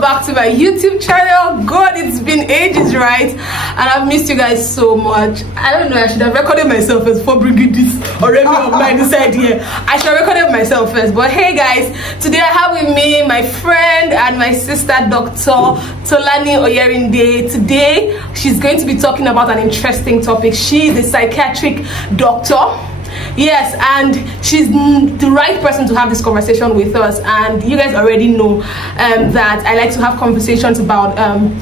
welcome back to my YouTube channel. God, it's been ages, right? And I've missed you guys so much. I don't know, I should have recorded myself first before bringing this already of mine inside here. I should have recorded myself first. But hey guys, today I have with me my friend and my sister, Dr. Tolani Oyerinde. Today she's going to be talking about an interesting topic. She's a psychiatric doctor. Yes, and she's the right person to have this conversation with us. And you guys already know that I like to have conversations about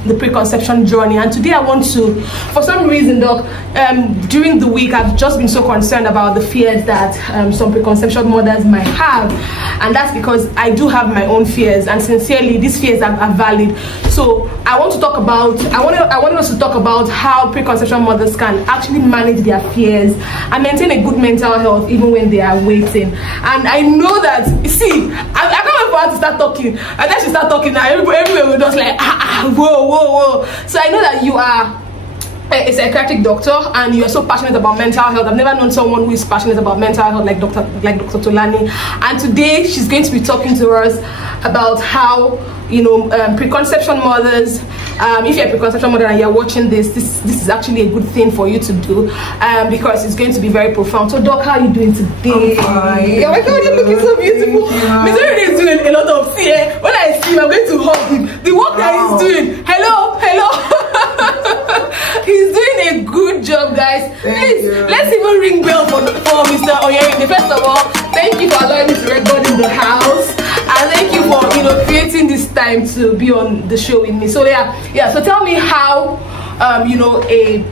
the preconception journey. And today I want to, for some reason, Doc, during the week I've just been so concerned about the fears that some preconception mothers might have, and that's because I do have my own fears, and sincerely these fears are valid. So I want to talk about, I wanted us to talk about how preconception mothers can actually manage their fears and maintain a good mental health even when they are waiting. And I know that, see, I can't wait for her to start talking, and then she start talking now everywhere we're just like whoa. So I know that you are a psychiatric doctor and you are so passionate about mental health. I've never known someone who is passionate about mental health like Dr. Tolani. And today she's going to be talking to us about how, you know, preconception mothers, if you're a preconception mother and you're watching this is actually a good thing for you to do, because it's going to be very profound. So Doc, how are you doing today? I'm fine. Oh my God, you're looking so beautiful. Mr. Rene is doing a lot of fear. When I see him, I'm going to hug him. The work that he's doing, hello. He's doing a good job, guys. Please, let's even ring bell for Mr. Oyerinde. First of all, thank you for allowing me to record in the house, and thank you for, you know, creating this time to be on the show with me. So yeah. So tell me how, you know, a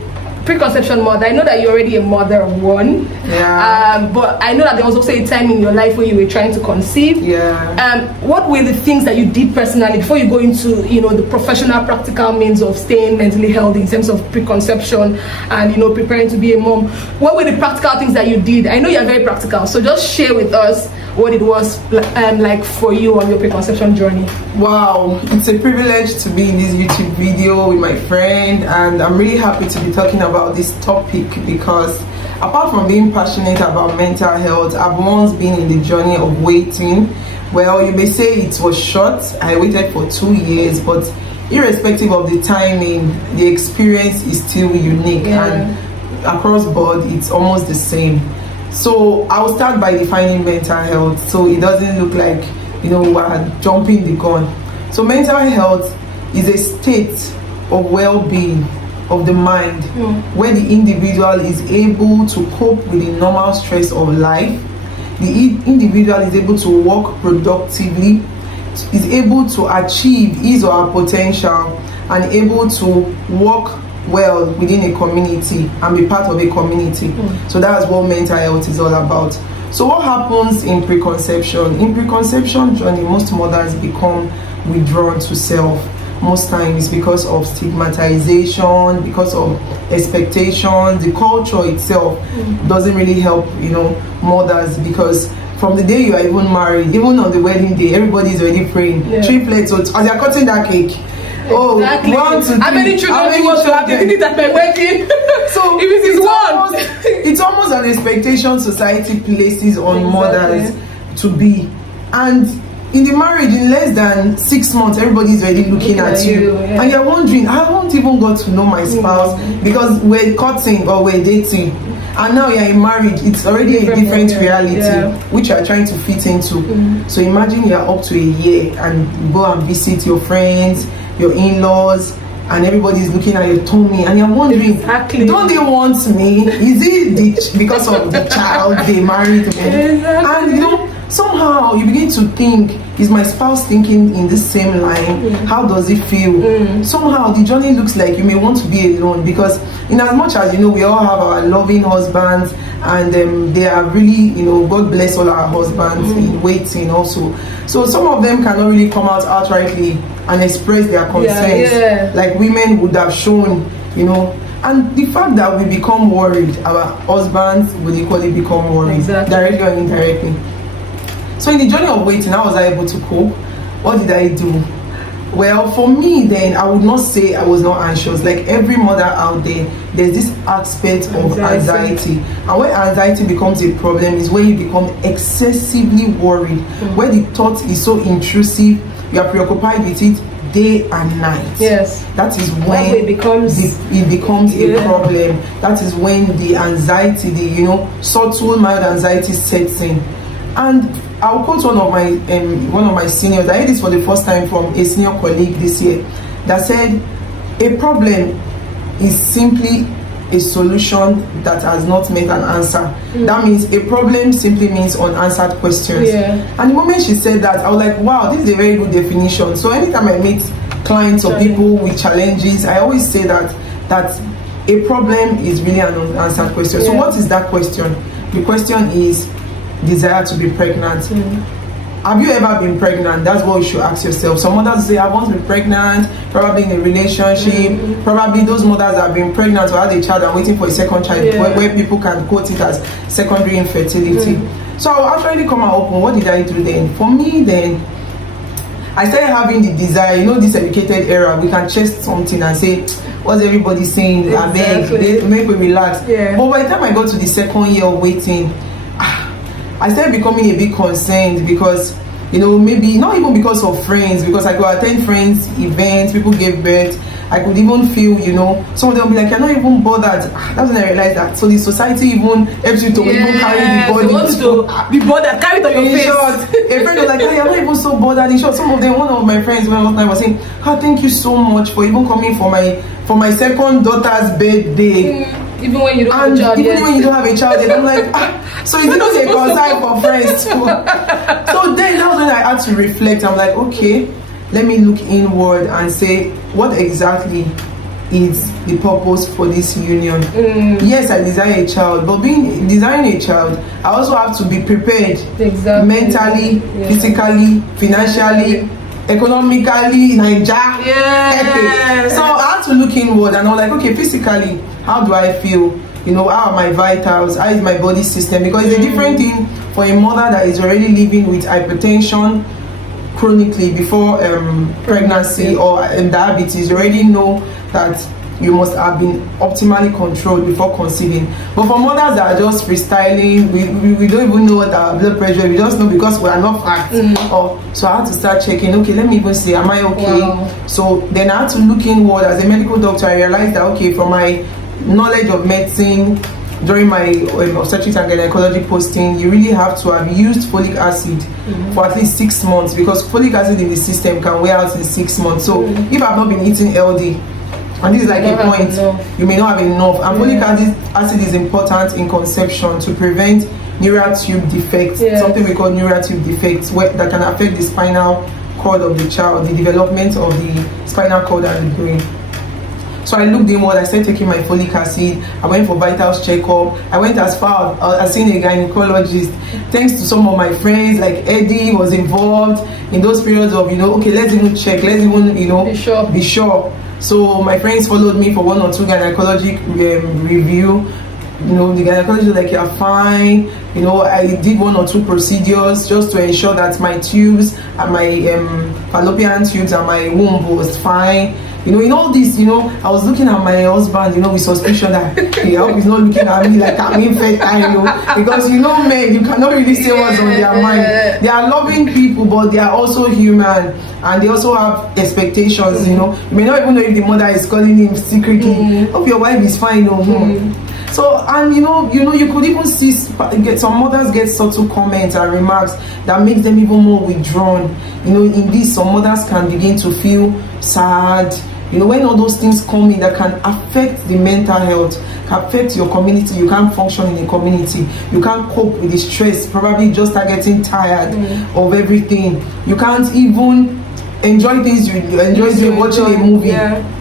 preconception mother. I know that you're already a mother of one. Yeah. But I know that there was also a time in your life where you were trying to conceive. Yeah. What were the things that you did personally before you go into, you know, the professional, practical means of staying mentally healthy in terms of preconception and, you know, preparing to be a mom? What were the practical things that you did? I know you're very practical, so just share with us what it was like for you on your preconception journey. Wow, it's a privilege to be in this YouTube video with my friend, and I'm really happy to be talking about this topic because apart from being passionate about mental health, I've once been in the journey of waiting. Well, you may say it was short. I waited for 2 years, but irrespective of the timing, the experience is still unique, and across board it's almost the same. So I'll start by defining mental health so it doesn't look like, you know, we're jumping the gun. So mental health is a state of well-being of the mind where the individual is able to cope with the normal stress of life. The individual is able to work productively, is able to achieve his or her potential, and able to work well within a community and be part of a community. So that's what mental health is all about. So what happens in preconception? In preconception journey, most mothers become withdrawn to self. Most times because of stigmatization, because of expectations. The culture itself doesn't really help, you know, mothers, because from the day you are even married, even on the wedding day, everybody is already praying. Triplets, or as they are cutting that cake. Oh, exactly. 1, 2, 3. How many children do you want to have? They did it at my wedding. So if it is one, it's almost an expectation society places on mothers to be. And in the marriage, in less than 6 months, everybody is already looking at you, and you're wondering, I haven't even got to know my spouse because we're cutting or we're dating, and now you're in marriage. It's already a different reality which you're trying to fit into. So imagine you're up to a year and you go and visit your friends, your in-laws, and everybody's looking at your tummy, and you're wondering, don't they want me? Is it because of the child they married me? And you know, somehow you begin to think, is my spouse thinking in the same line? How does it feel? Somehow the journey looks like you may want to be alone, because in as much as, you know, we all have our loving husbands, and they are really, you know, God bless all our husbands in waiting also. So some of them cannot really come out outrightly and express their concerns like women would have shown, you know. And the fact that we become worried, our husbands will equally become worried, directly or indirectly. So in the journey of waiting, how was I able to cope? What did I do? Well, for me then, I would not say I was not anxious. Like every mother out there, there's this aspect of anxiety. And when anxiety becomes a problem is when you become excessively worried, where the thought is so intrusive, you are preoccupied with it day and night. Yes. That is when it becomes a problem. That is when the anxiety, the subtle mild anxiety sets in. And I'll quote one of my seniors. I heard this for the first time from a senior colleague this year, that said, a problem is simply a solution that has not met an answer. That means a problem simply means unanswered questions. And the moment she said that, I was like, wow, this is a very good definition. So anytime I meet clients or people with challenges, I always say that a problem is really an unanswered question. So what is that question? The question is desire to be pregnant. Have you ever been pregnant? That's what you should ask yourself. Some mothers say, I want to be pregnant, probably in a relationship. Probably those mothers that have been pregnant or had a child and waiting for a second child, where people can quote it as secondary infertility. So I'll actually come out open. What did I do then? For me then, I started having the desire, this educated era, we can chest something and say, what's everybody saying? Exactly. Make me relax. But by the time I got to the second year of waiting, I started becoming a bit concerned because, maybe not even because of friends, because I could attend friends' events, people gave birth. I could even feel, some of them will be like, you're not even bothered. That's when I realized that. So the society even helps you to even carry the body. They want to be bothered, carry it on your face. Short, a friend was like, oh, you're not even so bothered. In short, some of them, one of my friends when I was saying, thank you so much for even coming for my second daughter's birthday. Even when you don't have a child yet. Even when you don't have a child yet. I'm like, so is it not a concern for friends too? So then that was when I had to reflect. I'm like, okay, let me look inward and say, what exactly is the purpose for this union? Yes, I desire a child, but desiring a child, I also have to be prepared mentally, physically, financially, economically, Nigeria. So I had to look inward and I was like, okay, physically, how do I feel? How are my vitals? How is my body system? Because it's a different thing for a mother that is already living with hypertension chronically before pregnancy or diabetes. You already know that you must have been optimally controlled before conceiving. But for mothers that are just freestyling, we don't even know what our blood pressure, we just know because we are not fat. So I had to start checking, okay, let me even see, am I okay? So then I had to look inward. As a medical doctor, I realized that, okay, from my knowledge of medicine, during my obstetrics and gynecology posting, you really have to have used folic acid for at least 6 months, because folic acid in the system can wear out in 6 months. So if I've not been eating healthy, and this is like a point, you may not have enough. And folic acid is important in conception to prevent neural tube defects, something we call neural tube defects, that can affect the spinal cord of the child, the development of the spinal cord and the brain. So I looked inward, I started taking my folic acid, I went for vitals checkup, I went as far as seeing a gynecologist. Thanks to some of my friends, like Eddie was involved in those periods of, okay, let's even check, let's even, be sure. So my friends followed me for 1 or 2 gynecologic review. The gynecologist was like, you're fine. I did 1 or 2 procedures just to ensure that my tubes and my fallopian tubes and my womb was fine. In all this, I was looking at my husband, with suspicion that I hope he's not looking at me like I'm infertile, because men, you cannot really say what's on their mind. They are loving people, but they are also human, and they also have expectations. You may not even know if the mother is calling him secretly. Hope your wife is fine, So, and you could even see some mothers get subtle comments and remarks that makes them even more withdrawn. In this, some mothers can begin to feel sad. When all those things come in that can affect the mental health, can affect your community, you can't function in the community, you can't cope with the stress, probably just start getting tired of everything. You can't even enjoy things you enjoy doing, watching a movie.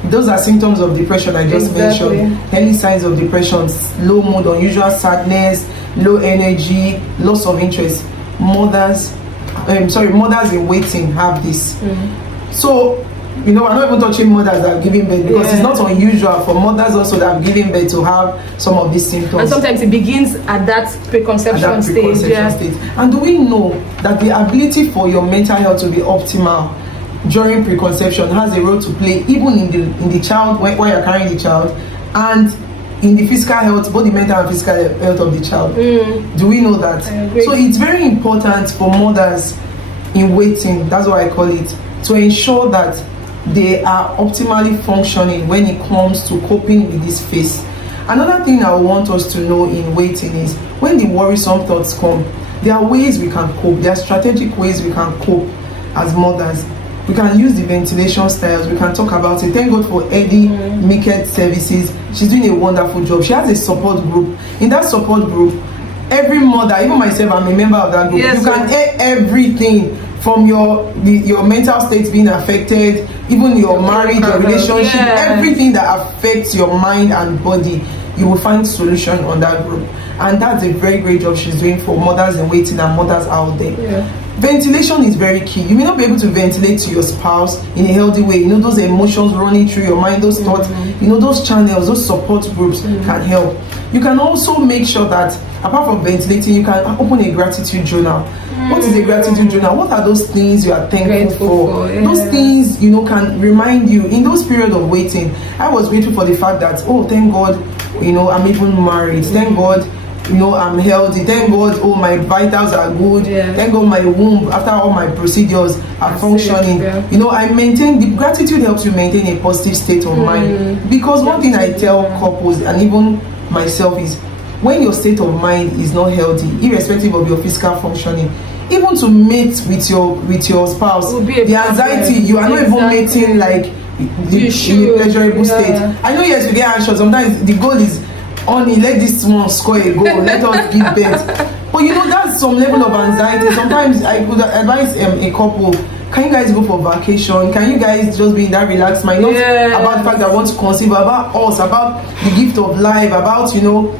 Those are symptoms of depression I just mentioned. Early signs of depression: low mood, unusual sadness, low energy, loss of interest. Mothers in waiting have this. So I'm not even touching mothers that are giving birth, because it's not unusual for mothers also that have given birth to have some of these symptoms. And sometimes it begins at that preconception stage. And do we know that the ability for your mental health to be optimal during preconception has a role to play, even in the child, while you're carrying the child, and in the physical health, both the mental and physical health of the child? Do we know that? So it's very important for mothers in waiting, that's what I call it, to ensure that they are optimally functioning when it comes to coping with this phase. Another thing I want us to know in waiting is when the worrisome thoughts come, there are ways we can cope. There are strategic ways we can cope as mothers. We can use the ventilation styles. We can talk about it. Thank God for Eddie Mickett Services. She's doing a wonderful job. She has a support group. In that support group, every mother, even myself, I'm a member of that group. Yes, you can air everything from your mental state being affected, even your marriage, your relationship, everything that affects your mind and body. You will find solution on that group. And that's a very great job she's doing for mothers in waiting and mothers out there. Yeah. Ventilation is very key. You may not be able to ventilate to your spouse in a healthy way. You know, those emotions running through your mind, those thoughts, you know, those channels, those support groups can help. You can also make sure that apart from ventilating, you can open a gratitude journal. What is a gratitude journal? What are those things you are thankful for? Those things, you know, can remind you in those periods of waiting. I was grateful for the fact that, oh, thank God, you know, I'm even married. Thank God, you know, I'm healthy. Thank God, oh, my vitals are good. Thank God, my womb, after all my procedures, are functioning. You know, I maintain, the gratitude helps you maintain a positive state of mind. Because one thing I tell couples and even myself is, when your state of mind is not healthy, irrespective of your physical functioning, even to mate with your spouse, the anxiety, you are not even mating like in a pleasurable state. I know, yes, you get anxious. Sometimes the goal is, only let this one score a goal, let us give birth. But you know, that's some level of anxiety. Sometimes I would advise a couple, can you guys go for vacation? Can you guys just be in that relaxed mind? Not about the fact that I want to conceive, about us, about the gift of life, about, you know,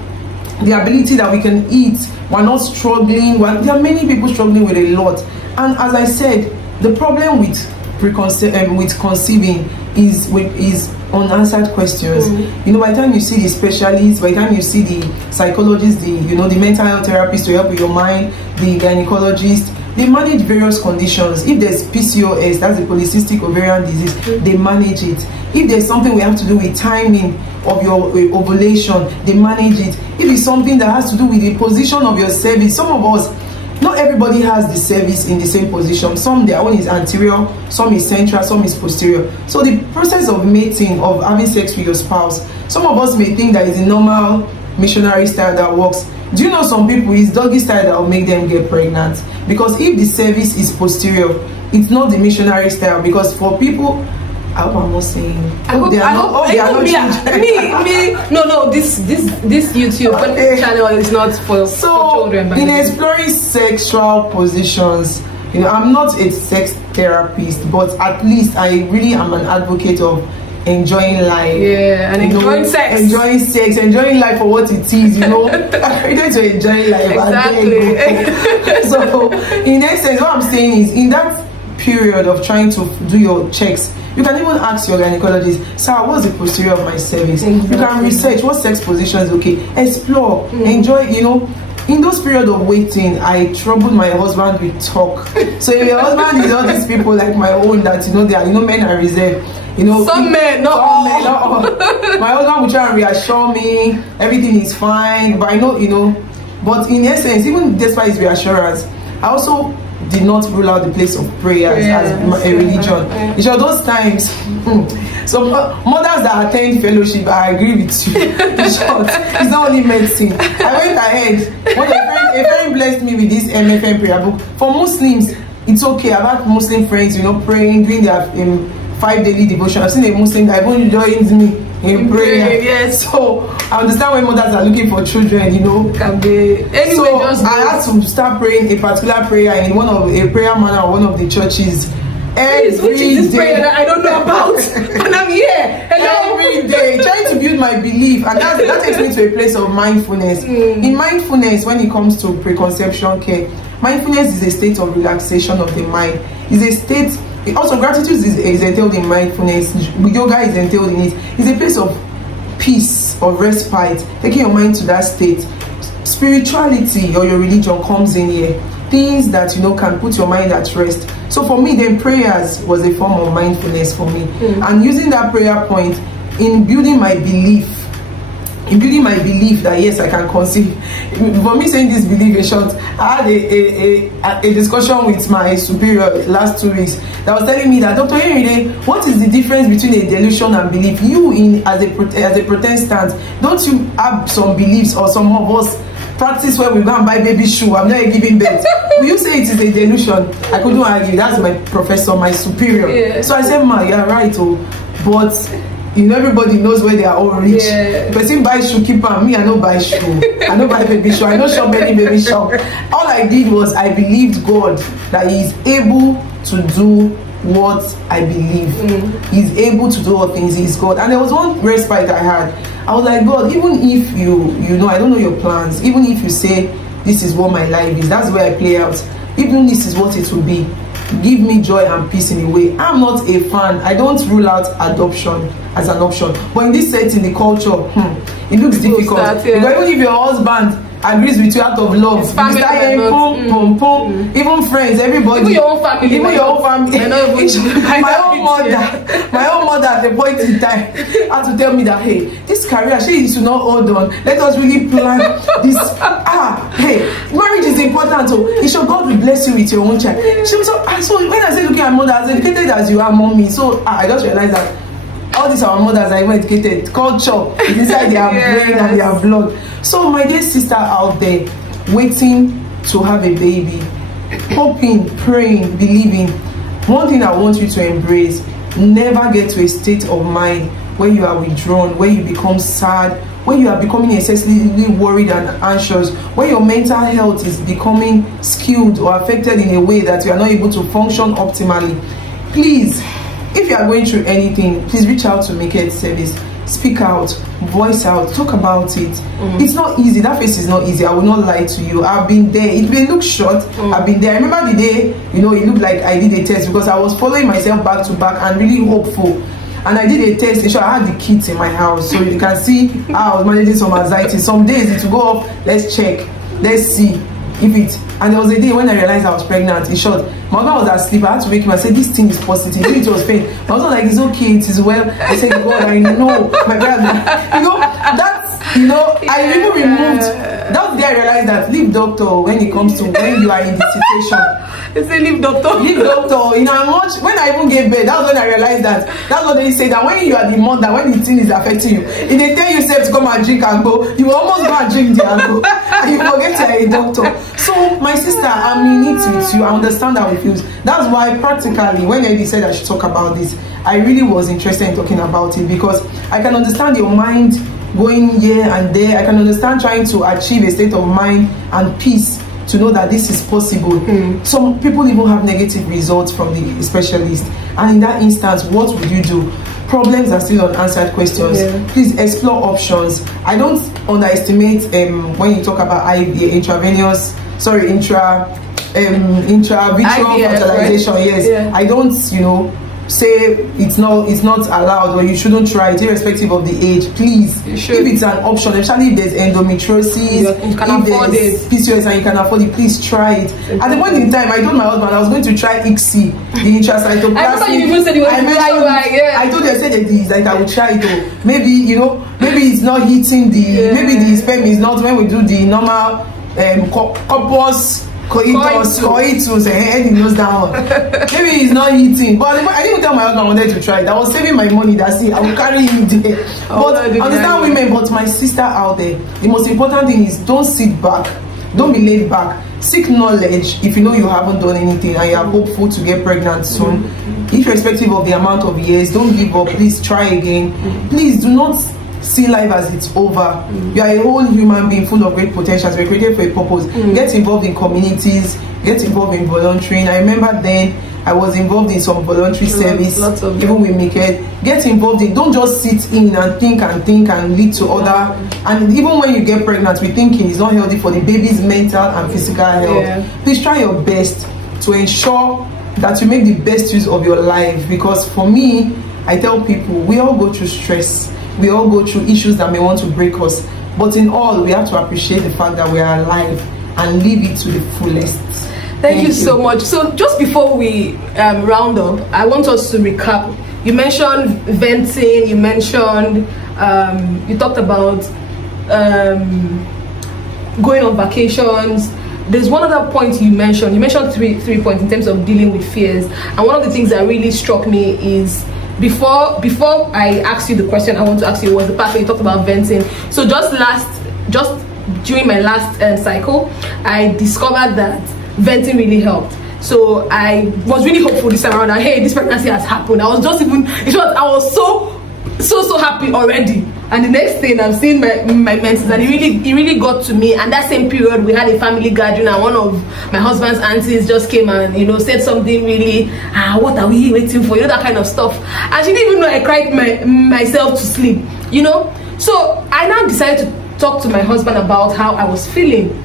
the ability that we can eat. We're not struggling. There are many people struggling with a lot. And as I said, the problem with conceiving is unanswered questions. You know, by the time you see the specialists, by the time you see the psychologists, the mental health therapists to help with your mind, the gynecologist, they manage various conditions. If there's PCOS, that's the polycystic ovarian disease, they manage it. If there's something we have to do with timing of your ovulation, they manage it. If it's something that has to do with the position of your cervix, some of us, not everybody has the cervix in the same position. Some, their own is anterior, some is central, some is posterior. So the process of mating, of having sex with your spouse, some of us may think that it's a normal missionary style that works. Do you know some people, it's doggy style that will make them get pregnant? Because if the cervix is posterior, it's not the missionary style. Because for people, I hope I'm not saying. This YouTube channel is not for children. In exploring sexual positions, you know, I'm not a sex therapist, but at least I really am an advocate of enjoying life. And enjoying sex. Enjoying life for what it is, you know. I'm ready to enjoy life. Exactly. So, in essence, what I'm saying is, in that period of trying to do your checks, you can even ask your gynecologist, sir, what's the posterior of my cervix? You can research what sex position is okay. Explore, enjoy, you know. In those periods of waiting, I troubled my husband with talk. So if your husband is all these people like my own that, you know, they are, you know, men are reserved. You know, some men, not all. My husband will try and reassure me, everything is fine. But I know, you know, but in essence, even despite his reassurance, I also did not rule out the place of prayer as a religion. It's those times. So mothers that attend fellowship, I agree with you. It's not only medicine. I went ahead. When a friend blessed me with this MFM prayer book. For Muslims, it's okay. I've had Muslim friends, you know, praying, doing their 5 daily devotion. I've seen a Muslim that even joins me in prayer. Yes. So I understand when mothers are looking for children, you know. Can be anyway. So just I had to start praying a particular prayer in a prayer manner or one of the churches. Which is this prayer that I don't know about? And I'm here. Hello. Every day, trying to build my belief, and that takes me to a place of mindfulness. In mindfulness, when it comes to preconception care, mindfulness is a state of relaxation of the mind. It's a state. Also, gratitude is entailed in mindfulness. Yoga is entailed in it. It's a place of peace, of respite, taking your mind to that state. Spirituality or your religion comes in here. Things that, you know, can put your mind at rest. So for me, then prayers was a form of mindfulness for me. And using that prayer point in building my belief including my belief that yes, I can conceive. For me saying this belief in short, I had a discussion with my superior last 2 weeks that was telling me that, Dr. Henry, what is the difference between a delusion and belief? You as a Protestant, don't you have some beliefs, or some of us practice where we go and buy baby shoe? I'm not giving birth. Will you say it is a delusion? I couldn't argue. That's my professor, my superior. Yeah. So I said, ma, you're right, oh, but you know, everybody knows where they are all rich. Yeah. Person buy shoe, keep on. Me, I don't buy shoe. I don't buy baby shoe. I don't shop any baby shop. All I did was I believed God that He is able to do what I believe. He's able to do all things. He's God. And there was one respite I had. I was like, God, even if you know, I don't know your plans. Even if you say this is what my life is, that's where I play out. Even this is what it will be. Give me joy and peace in a way. I'm not a fan. I don't rule out adoption as an option. But in this setting, the culture, it looks difficult. Because even if your husband agrees with you out of love, you start hearing even friends, everybody, even your own family, my own mother at a point in time had to tell me that, hey, this career, she should not hold on. Let us really plan this. Hey, marriage is important. So it should, God will bless you with your own child. She was so when I said looking at mother, as educated as you are, mommy, so I just realized that all these our mothers are even educated. Culture is inside their brain and their blood. So my dear sister out there, waiting to have a baby, hoping, praying, believing, one thing I want you to embrace: never get to a state of mind where you are withdrawn, where you become sad, where you are becoming excessively worried and anxious, where your mental health is becoming skewed or affected in a way that you are not able to function optimally. Please, if you are going through anything, please reach out to Make Service. Speak out, voice out, talk about it. It's not easy. That phase is not easy. I will not lie to you. I've been there. It may look short. I've been there. I remember the day, you know, it looked like I did a test because I was following myself back to back and really hopeful. And I did a test. In short, I had the kids in my house, so you can see how I was managing some anxiety. Some days it will go up. Let's check. Let's see if it. And there was a day when I realized I was pregnant. In short, my husband was asleep. I had to wake him. I said, this thing is positive. It was pain. My husband was like, it's okay, it is well. I said, God, I know my brother. You know, that's, you know, I really removed. That day I realized that leave doctor when it comes to when you are in this situation. They say leave doctor. Leave doctor. You know, much when I even gave birth, that was when I realized that. That's what they say, that when you are the mother, when the thing is affecting you, if they tell you to come and drink and go, you will almost go and drink there and go, and you forget you are a doctor. So my sister, I'm in it with you. I understand how it feels. That's why practically when Eddie said I should talk about this, I really was interested in talking about it, because I can understand your mind going here and there. I can understand trying to achieve a state of mind and peace to know that this is possible. Some people even have negative results from the specialist, and in that instance, what would you do? Problems are still unanswered questions. Please explore options. I don't underestimate when you talk about intravitreal fertilization. Right? Yes, I don't, you know, say it's not allowed or you shouldn't try it, irrespective of the age. Please, if it's an option, especially if there's endometriosis, you can afford it, PCOS, and you can afford it, please try it. At the point in time, I told my husband I was going to try ICSI, the intracytoplasmic. I remember you even said you were I told you, I said that I would try it though. Maybe, you know, maybe it's not hitting the maybe the sperm is not, when we do the normal corpus coitus, and he knows that one. Maybe he's not eating, but I didn't tell my husband I wanted to try it. I was saving my money. That's it. I will carry him there. But understand, women, but my sister out there, the most important thing is don't sit back, don't be laid back. Seek knowledge. If you know you haven't done anything and you are hopeful to get pregnant soon, irrespective of the amount of years, don't give up. Please try again. Please do not see life as it's over. You are a whole human being full of great potentials. We're created for a purpose. Get involved in communities, get involved in volunteering. I remember then I was involved in some voluntary service, even with Miked. Get involved in, don't just sit in and think and lead to other. And even when you get pregnant, we thinking it's not healthy for the baby's mental and physical health. Please try your best to ensure that you make the best use of your life, because for me, I tell people, we all go through stress. We all go through issues that may want to break us, but in all, we have to appreciate the fact that we are alive and live it to the fullest. Thank you so much. So just before we round up, I want us to recap. You mentioned venting, you mentioned you talked about going on vacations. There's one other point you mentioned. You mentioned three points in terms of dealing with fears. And one of the things that really struck me is before I asked you the question I want to ask you was the part where you talked about venting. So just during my last cycle, I discovered that venting really helped. So I was really hopeful this time around that, hey, this pregnancy has happened. I was just even, I was so happy already. And the next thing, I'm seeing my menses, and it really got to me. And that same period, we had a family gathering, and one of my husband's aunties just came and, you know, said something really, what are we waiting for? You know, that kind of stuff. And she didn't even know I cried myself to sleep, you know. So I now decided to talk to my husband about how I was feeling.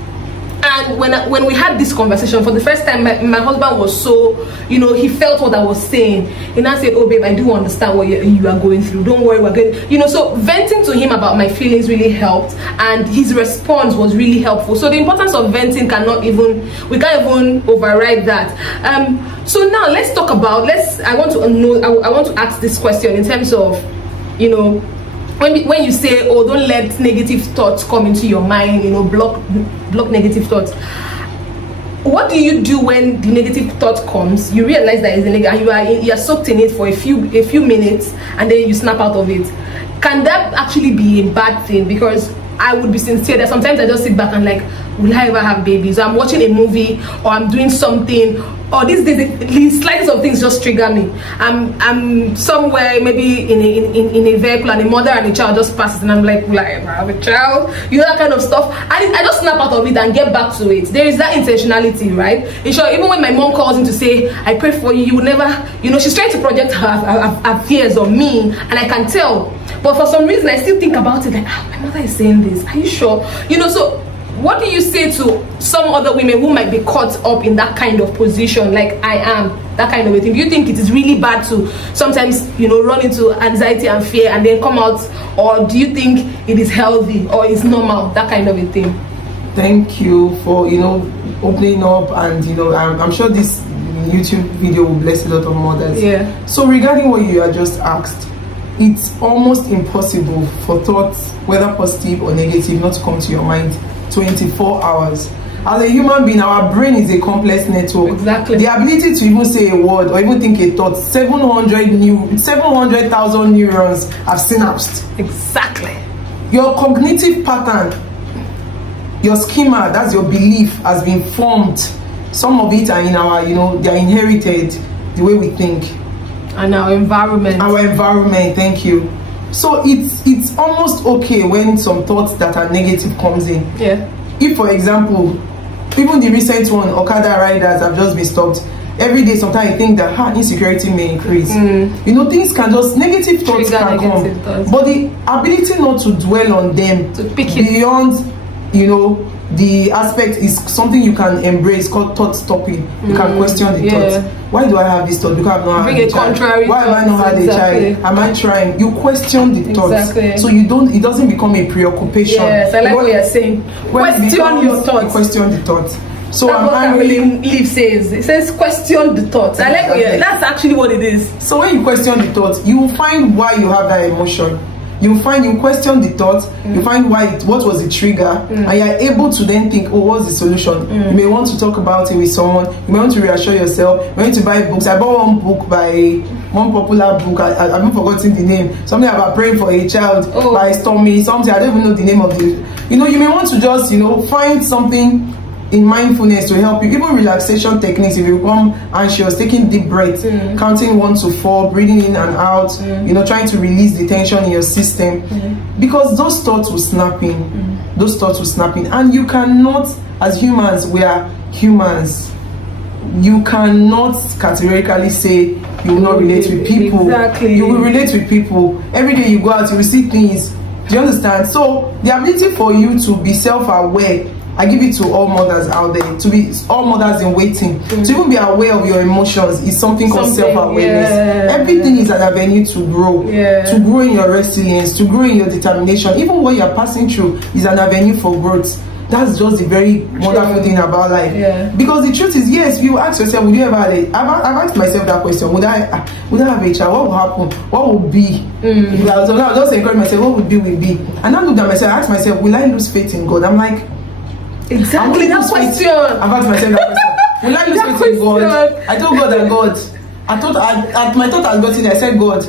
And when we had this conversation for the first time, my husband was so, you know, he felt what I was saying. And I said, oh babe, I do understand what you are going through. Don't worry, we're good. You know, so venting to him about my feelings really helped, and his response was really helpful. So the importance of venting we can't even override that. So now let's talk about, I want to ask this question in terms of, you know, when you say, oh, don't let negative thoughts come into your mind, you know, block negative thoughts. What do you do when the negative thought comes? You realize that it's a negative, and you are soaked in it for a few minutes, and then you snap out of it. Can that actually be a bad thing? Because I would be sincere that sometimes I just sit back and like, will I ever have babies? Or I'm watching a movie, or I'm doing something, or these days the slightest of things just trigger me. I'm somewhere maybe in a vehicle, and a mother and a child just passes, and I'm like, will I ever have a child? You know, that kind of stuff. And I just snap out of it and get back to it. There is that intentionality, right? In short, even when my mom calls in to say, I pray for you, you will never, you know, she's trying to project her fears on me, and I can tell. But for some reason, I still think about it like, my mother is saying this. Are you sure? You know, so what do you say to some other women who might be caught up in that kind of position, like I am, that kind of a thing? Do you think it is really bad to sometimes, you know, run into anxiety and fear and then come out, or do you think it is healthy or is normal, that kind of a thing? Thank you for, you know, opening up, and you know, I'm sure this YouTube video will bless a lot of mothers. Yeah. So regarding what you had just asked, it's almost impossible for thoughts, whether positive or negative, not to come to your mind 24 hours. As a human being, our brain is a complex network. Exactly. The ability to even say a word or even think a thought, 700,000 neurons have synapsed. Exactly. Your cognitive pattern, your schema, that's your belief, has been formed. Some of it are in our, you know, they are inherited, the way we think. And our environment. Our environment, thank you. So it's almost okay when some thoughts that are negative comes in. Yeah. If, for example, even the recent one, Okada riders have just been stopped. Every day, sometimes I think that insecurity may increase. You know, things can just, negative thoughts can come. But the ability not to dwell on them, to pick beyond, you know, the aspect is something you can embrace, called thought stopping. You can question the thoughts. Why do I have this thought? Because I've not had a child. Why have I not had a child? Am I trying? You question the thoughts. So you don't, it doesn't become a preoccupation. Yes, I like what you're saying. Question your thoughts. You question the thoughts. So that's what Leaf says. It says question the thoughts. I like that's actually what it is. So when you question the thoughts, you will find why you have that emotion. You question the thoughts, you find what was the trigger, and you are able to then think, oh, what's the solution? You may want to talk about it with someone, you may want to reassure yourself, you may want to buy books. I bought one book by one popular book, I haven't forgotten the name, something about praying for a child by Stormy, something, I don't even know the name of it. You know, you may want to just, you know, find something in mindfulness to help you, even relaxation techniques. If you become anxious, taking deep breaths, counting 1 to 4, breathing in and out, you know, trying to release the tension in your system, because those thoughts will snap in. Those thoughts will snap in, and you cannot, as humans, we are humans, you cannot categorically say you will not relate with people. Exactly. You will relate with people. Every day you go out, you will see things. Do you understand? So the ability for you to be self-aware, I give it to all mothers out there, to be all mothers in waiting, to even be aware of your emotions is something called self-awareness. Everything is an avenue to grow in your resilience, to grow in your determination. Even what you're passing through is an avenue for growth. that's just the very wonderful thing about life. Because the truth is, yes, you ask yourself, would you ever I've asked myself that question, would I have a child? What will happen? What will be? So now I just encourage myself, what would be will be. And I looked at myself, I asked myself, will I lose faith in God? I'm like, exactly that question. I've asked myself that question. Will I lose faith in God? I told God that God, my thought has gotten there. I said, God,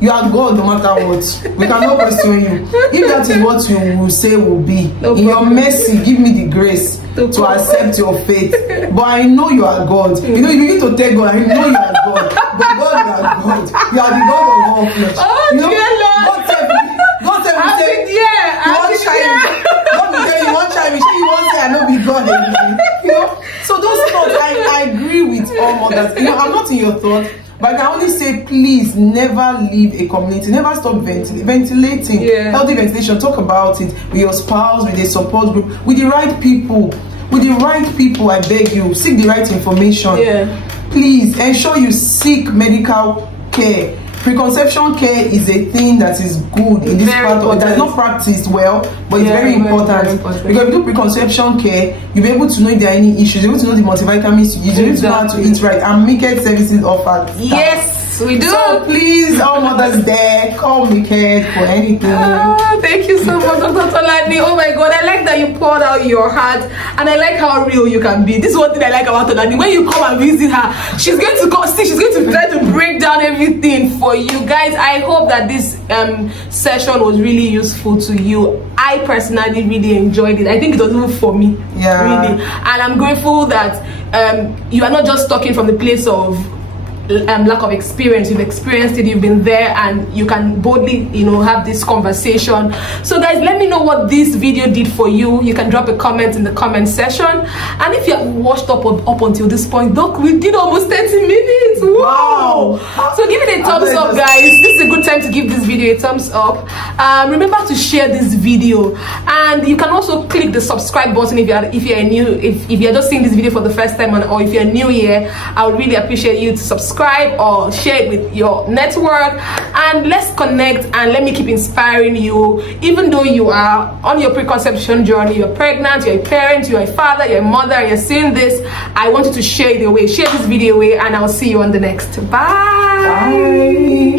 you are God no matter what. We cannot question you. If that is what you will say will be, in your mercy, give me the grace to accept your faith. But I know you are God. You know, you need to tell God, I know you are God. But God, you are God. You are the God of all flesh. Oh, you know, dear Lord. God said, you won't try me. You won't say, I know be God anyway. You know? So those thoughts, I agree with all mothers. You know, I'm not in your thoughts. But I can only say, please never leave a community. Never stop ventilating. Healthy ventilation. Talk about it with your spouse, with a support group, with the right people. With the right people, I beg you, seek the right information. Please ensure you seek medical care. Preconception care is a thing that is good in this part of it. That's not practiced well, but it's very important. Because if you do preconception care, you'll be able to know if there are any issues, you'll be able to know the multivitamins you use, you'll be able to know how to eat right, and Miket services offered. Yes, we do. So please, all mothers there, call Miket for anything. Thank you so much, Dr. Tolani. Oh my God, I like that you poured out your heart, and I like how real you can be. This is one thing I like about Tolani. When you come and visit her, she's going to try to break down everything for you guys. I hope that this session was really useful to you. I personally really enjoyed it. I think it was even for me, really. And I'm grateful that you are not just talking from the place of lack of experience. You've experienced it, you've been there, and you can boldly, you know, have this conversation. So guys, let me know what this video did for you. You can drop a comment in the comment section, and if you have watched up until this point, Doc, we did almost 30 minutes. Wow. So give it a thumbs up, guys. This is a good time to give this video a thumbs up. Remember to share this video, and you can also click the subscribe button if you're new, if you're just seeing this video for the first time, or if you're new here. I would really appreciate you to subscribe or share it with your network, and let's connect, and let me keep inspiring you. Even though you are on your preconception journey, you're pregnant, you're a parent, you're a father, you're a mother, you're seeing this, I want you to share it away, share this video away, and I'll see you on the next. Bye.